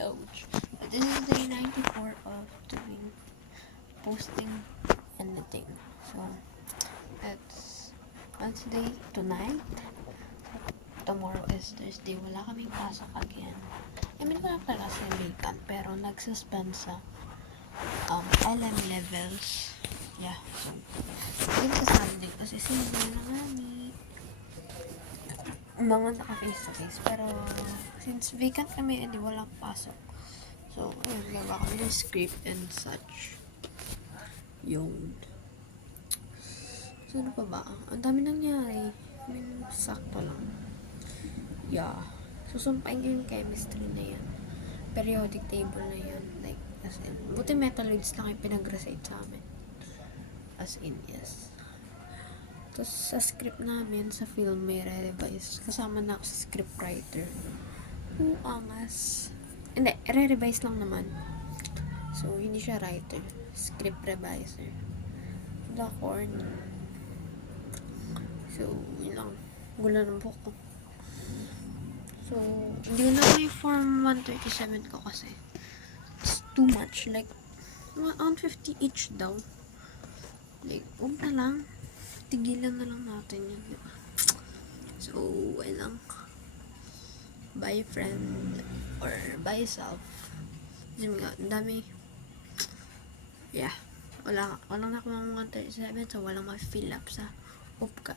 Ouch. But this is day 94 of doing posting anything. So that's Wednesday tonight. Tomorrow is Thursday. Wala kaming pasok again. I mean, wala pala sa vacant, pero nagsuspend sa LM levels. Yeah, so yun sa Sunday kasi Sunday na mami mga naka-face to face, pero since vacant kami, edi walang pasok. So, ayun, gawa kami ng script and such. Yun. So, ano pa ba? Ang dami nangyari. I mean, sakto lang. Yeah. Susumpain ko yung chemistry na yan. Periodic table na yan. Like, as in, buti metalloids lang yung pinag-recite sa amin. As in, yes. Tapos sa script namin, sa film, may re-revise. Kasama na ako sa script writer. Angas. Hindi, re-revise lang naman. So, hindi siya writer. Script reviser. The corny. So, yun lang. Gula ng buhok ko. So, hindi ko na may form 137 ko kasi. It's too much. Like, 150 each daw. Like, huwag na lang. Tigilan na lang natin yun, diba? So, well lang. Bye friend. Or bye self. Yun nga, ang dami. Yeah. Walang nakuha ng 137, so walang ma-fill up sa upcut.